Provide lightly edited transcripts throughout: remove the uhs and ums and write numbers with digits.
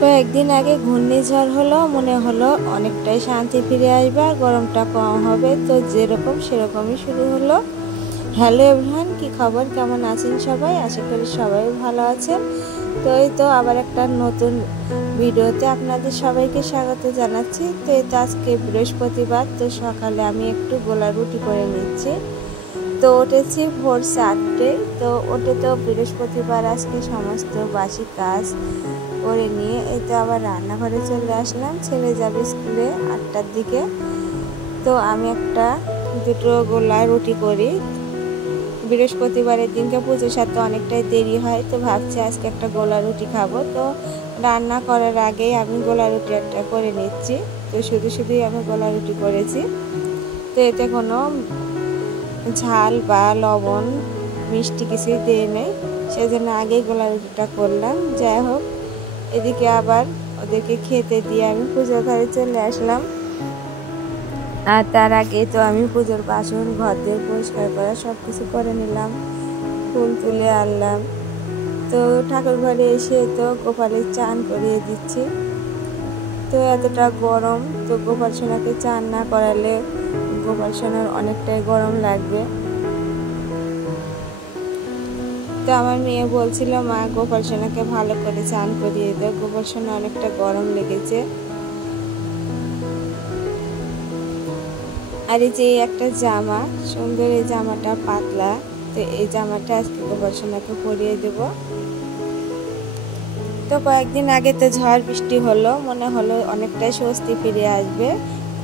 কয়েকদিন আগে ঘূর্ণিঝড় হলো, মনে হলো অনেকটাই শান্তি ফিরে আসবে আর গরমটা কম হবে। তো যেরকম সেরকমই শুরু হলো। হ্যালো এভরিওয়ান, কি খবর, কেমন আছেন সবাই? আশা করি সবাই ভালো আছেন। তো এই তো আবার একটা নতুন ভিডিওতে আপনাদের সবাইকে স্বাগত জানাচ্ছি। তো এই তো আজকে বৃহস্পতিবার, তো সকালে আমি একটু গোলা রুটি করে নিচ্ছি। তো উঠেছি ভোর 4টে। তো ওঠে তো বৃহস্পতিবার আজকে সমস্ত বাসি কাজ করে নিয়ে এই তো আবার রান্নাঘরে চলে আসলাম। ছেলে যাবে স্কুলে 8টার দিকে। তো আমি দুটো গোলা রুটি করি। বৃহস্পতিবারের দিনকে পুজোর সাথে অনেকটাই দেরি হয়, তো ভাবছি আজকে একটা গোলা রুটি খাবো। তো রান্না করার আগেই আমি গোলা রুটি একটা করে নিচ্ছি। তো শুধুই আমি গোলা রুটি করেছি। তো এতে কোনো ঝাল বা লবণ মিষ্টি কিছুই দিয়ে নেই, সেজন্য আগেই গোলা রুটিটা করলাম। যাই হোক, এদিকে আবার ওদেরকে খেতে দিয়ে আমি পুজোর ঘরে চলে আসলাম। আর তার আগে তো আমি পুজোর বাসন ঘর দিয়ে পরিষ্কার করা সব কিছু করে নিলাম, ফুল তুলে আনলাম। তো ঠাকুর ঘরে এসে তো গোপালের চান করিয়ে দিচ্ছি। তো এতটা গরম, তো গোপাল সোনাকে চান না করালে গোপাল সোনার অনেকটাই গরম লাগবে। তো আমার মেয়ে বলছিল, মা গোপাল সোনাকে ভালো করে চান করিয়ে দাও, গোপাল সোনা অনেকটা গরম লেগেছে। আর এই যে একটা জামা, সুন্দর এই জামাটা পাতলা, তো এই জামাটা আজকে গোপাল সোনাকে পরিয়ে দেব। তো কয়েকদিন আগে তো ঝড় বৃষ্টি হলো, মনে হলো অনেকটাই স্বস্তি ফিরে আসবে,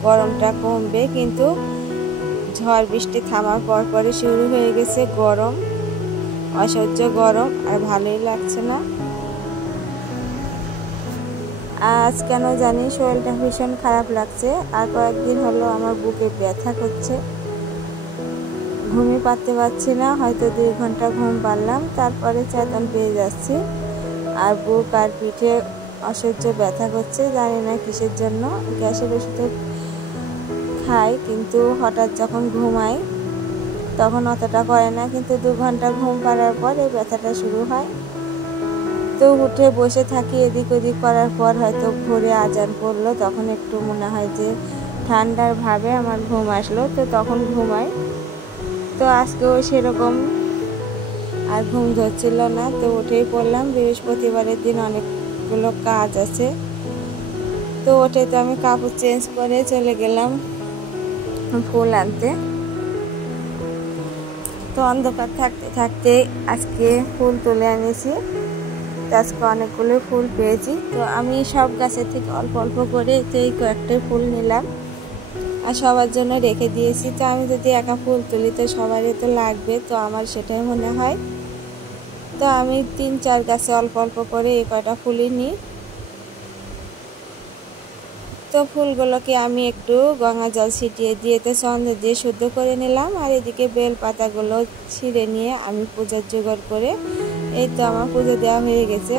গরমটা কমবে, কিন্তু ঝড় বৃষ্টি থামার পরে শুরু হয়ে গেছে গরম, অসহ্য গরম, আর ভালোই লাগছে না। আজ কেন জানি শরীরটা ভীষণ খারাপ লাগছে, আর কয়েকদিন হলো আমার বুকে ব্যথা করছে, ঘুমিয়ে পারতে পারছি না। হয়তো 2 ঘন্টা ঘুম পারলাম, তারপরে চেতন পেয়ে যাচ্ছি, আর বুক আর পিঠে অসহ্য ব্যথা করছে। জানি না কিসের জন্য। গ্যাসের ওষুধ খাই, কিন্তু হঠাৎ যখন ঘুমাই তখন অতটা করে না, কিন্তু 2 ঘন্টা ঘুম পাড়ার পর এই ব্যথাটা শুরু হয়। তো উঠে বসে থাকি, এদিক ওদিক করার পর হয়তো ভোরে আজান পড়লো, তখন একটু মনে হয় যে ঠান্ডার ভাবে আমার ঘুম আসলো, তো তখন ঘুমাই। তো আজকেও সেরকম আর ঘুম ধরছিল না, তো উঠেই পড়লাম। বৃহস্পতিবারের দিন অনেকগুলো কাজ আছে। তো উঠে তো আমি কাপড় চেঞ্জ করে চলে গেলাম ফুল আনতে। তো অন্ধকার থাকতে থাকতে আজকে ফুল তুলে এনেছি। আজকে অনেকগুলো ফুল পেয়েছি। তো আমি সব গাছের থেকে অল্প অল্প করে তো এই কয়েকটা ফুল নিলাম আর সবার জন্য রেখে দিয়েছি। তো আমি যদি একা ফুল তুলি তো সবারই তো লাগবে, তো আমার সেটাই মনে হয়। তো আমি 3-4 গাছে অল্প অল্প করে এই কয়টা ফুলই নিই। তো ফুলগুলোকে আমি একটু গঙ্গা জল ছিটিয়ে দিয়ে তো চন্দন দিয়ে শুদ্ধ করে নিলাম। আর এদিকে বেল পাতাগুলো ছিঁড়ে নিয়ে আমি পূজার জোগাড় করে এই তো আমার পুজো দেওয়া হয়ে গেছে।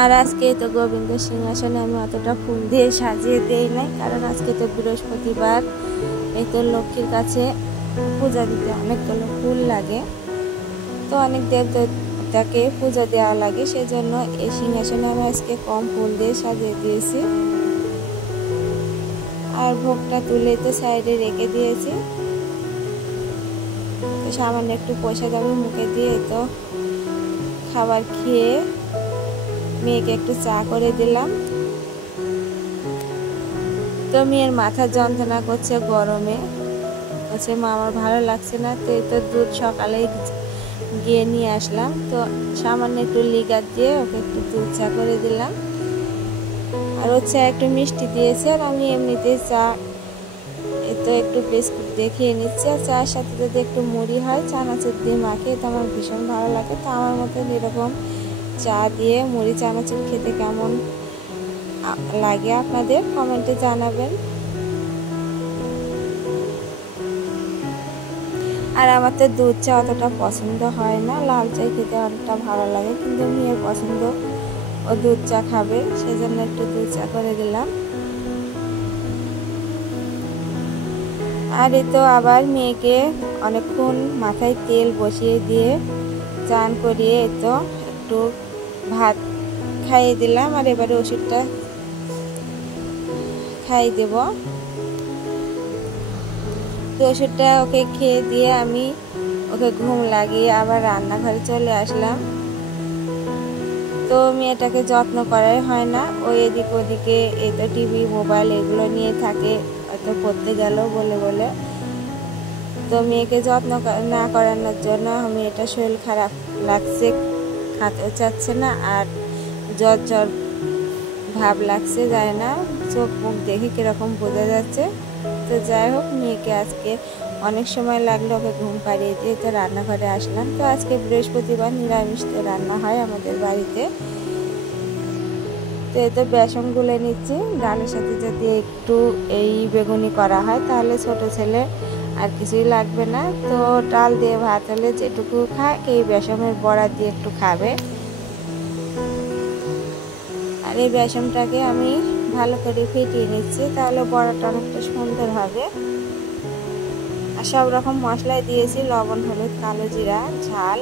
আর আজকে তো গোবিন্দ সিংহাসনে আমি অতটা ফুল দিয়ে সাজিয়ে দেই নাই, কারণ আজকে তো বৃহস্পতিবার, এই তো লক্ষ্মীর কাছে পূজা দিতে অনেকগুলো ফুল লাগে, তো অনেক দেবতাকে পূজা দেওয়া লাগে, সেজন্য এই সিংহাসনে আমি আজকে কম ফুল দিয়ে সাজিয়ে দিয়েছি। আর ভোগটা তুলে তো সাইডে রেখে দিয়েছি। তো সামান্য একটু প্রসাদ আমি মুখে দিয়ে তো খাবার খেয়ে মেয়েকে একটু চা করে দিলাম। তো মেয়ের মাথা যন্ত্রণা করছে গরমে, বলছে মা আমার ভালো লাগছে না। তো এই তো দুধ সকালেই গিয়ে নিয়ে আসলাম, তো সামান্য একটু লিগার দিয়ে ওকে একটু দুধ চা করে দিলাম। আর ও চা একটু মিষ্টি দিয়েছে, আর আমি এমনিতে চা তো একটু বিস্কুট দিয়ে খেয়ে নিচ্ছি। আর চায়ের সাথে যদি একটু মুড়ি হয় চানাচুর দিয়ে মাখে, তো আমার ভীষণ ভালো লাগে। তো আমার মতো এরকম চা দিয়ে মুড়ি চানাচুর খেতে কেমন লাগে আপনাদের কমেন্টে জানাবেন। আর আমার তো দুধ চা অতটা পছন্দ হয় না, লাল চা খেতে অনেকটা ভালো লাগে, কিন্তু মেয়ের পছন্দ, ও দুধ চা খাবে, সেজন্য একটু দুধ চা করে দিলাম। আর এই তো আবার মেয়েকে অনেকক্ষণ মাথায় তেল বসিয়ে দিয়ে চান করিয়ে তো একটু ভাত খাইয়ে দিলাম, আর এবারে ওষুধটা খাইয়ে দেব। তো ওষুধটা ওকে খেয়ে দিয়ে আমি ওকে ঘুম লাগিয়ে আবার রান্নাঘরে চলে আসলাম। তো মেয়েটাকে যত্ন করাই হয় না, ওই এদিক ওদিকে এই তো টিভি মোবাইল এগুলো নিয়ে থাকে, হয়তো পড়তে গেল বলে বলে। তো মেয়েকে যত্ন না করানোর জন্য মেয়েটা শরীর খারাপ লাগছে, খাতেও চাচ্ছে না, আর জ্বর জ্বর ভাব লাগছে, যায় না, চোখ মুখ দেখে কীরকম বোঝা যাচ্ছে। তো যাই হোক, মেয়েকে আজকে অনেক সময় লাগলো ওকে ঘুম পাড়িয়ে দিয়ে তো রান্নাঘরে আসলাম। তো আজকে বৃহস্পতিবার, নিরামিষ তো রান্না হয় আমাদের বাড়িতে। তো এই তো বেসন গুলে নিচ্ছি, ডালের সাথে যদি একটু এই বেগুনি করা হয় তাহলে ছোট ছেলে আর কিছুই লাগবে না। তো ডাল দিয়ে ভাত হলে যেটুকু খায় এই বেসনের বড়া দিয়ে একটু খাবে। আর এই বেসনটাকে আমি ভালো করে ফেটিয়ে নিচ্ছি, তাহলে বড়াটা অনেকটা সুন্দর হবে। আর সব রকম মশলাই দিয়েছি, লবণ, হলুদ, কালো জিরা, ঝাল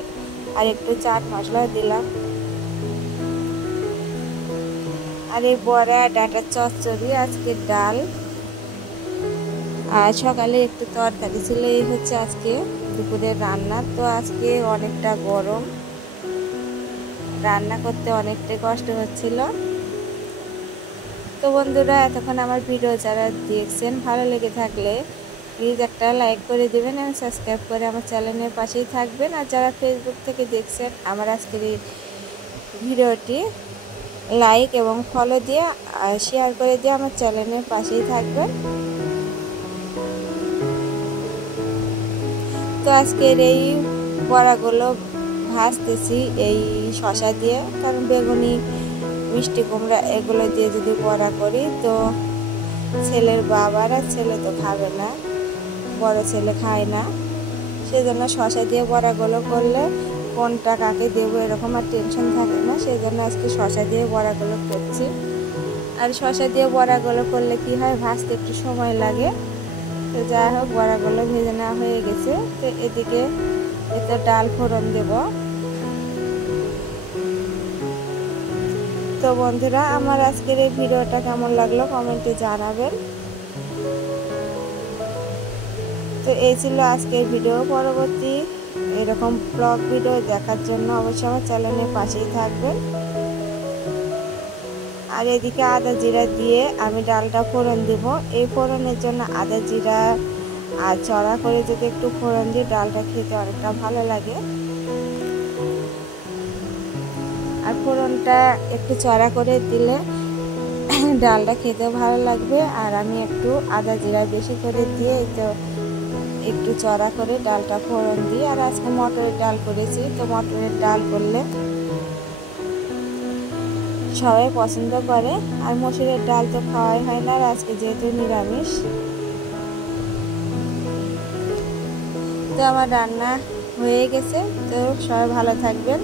আর একটু চাট মশলা দিলাম। আর এই বড়া, ডাঁটার চচ্চড়ি, আজকে ডাল, আর সকালে একটু তরকারি ছিল। এই হচ্ছে আজকে দুপুরের রান্না। তো আজকে অনেকটা গরম, রান্না করতে অনেকটাই কষ্ট হচ্ছিল। তো বন্ধুরা, এতক্ষণ আমার ভিডিও যারা দেখছেন, ভালো লেগে থাকলে প্লিজ একটা লাইক করে দেবেন এবং সাবস্ক্রাইব করে আমার চ্যানেলের পাশেই থাকবেন। আর যারা ফেসবুক থেকে দেখছেন আমার আজকের এই ভিডিওটি লাইক এবং ফলো দিয়ে শেয়ার করে দিয়ে আমার চ্যানেলের পাশেই থাকবেন। তো আজকের এই বড়াগুলো ভাজতেছি এই শসা দিয়ে, কারণ বেগুনি, মিষ্টি কুমড়া এগুলো দিয়ে যদি বড়া করি তো ছেলের বাবারা, ছেলে তো খাবে না, বড় ছেলে খায় না, সেজন্য শসা দিয়ে বড়াগুলো করলে কোনটা কাকে দেবো এরকম আর টেনশন থাকে না। সেজন্য আজকে শসা দিয়ে বড়াগুলো করছি। আর শসা দিয়ে বড়াগুলো করলে কি হয়, ভাজতে একটু সময় লাগে। তো যাই হোক, বড়াগুলো ভেজে নেওয়া হয়ে গেছে। তো এদিকে এতে ডাল ফোড়ন দেব। তো বন্ধুরা, আমার আজকের এই ভিডিওটা কেমন লাগলো কমেন্টে জানাবেন। তো এই ছিল আজকের ভিডিও। পরবর্তী এরকম ব্লগ ভিডিও দেখার জন্য অবশ্যই আমার চ্যানেলের পাশেই থাকবেন। আর এদিকে আদা জিরা দিয়ে আমি ডালটা ফোড়ন দেব। এই ফোড়নের জন্য আদা জিরা আর চড়া করে যদি একটু ফোড়ন দিয়ে ডালটা খেতে অনেকটা ভালো লাগে। আর ফোড়নটা একটু চড়া করে দিলে ডালটা খেতেও ভালো লাগবে। আর আমি একটু আদা জিরা বেশি করে দিয়ে তো একটু চড়া করে ডালটা ফোড়ন দিই। আর আজকে মটরের ডাল করেছি, তো মটরের ডাল করলে সবাই পছন্দ করে। আর মসুরের ডাল তো খাওয়াই হয় না, আর আজকে যেহেতু নিরামিষ। তো আমার রান্না হয়ে গেছে। তো সবাই ভালো থাকবেন।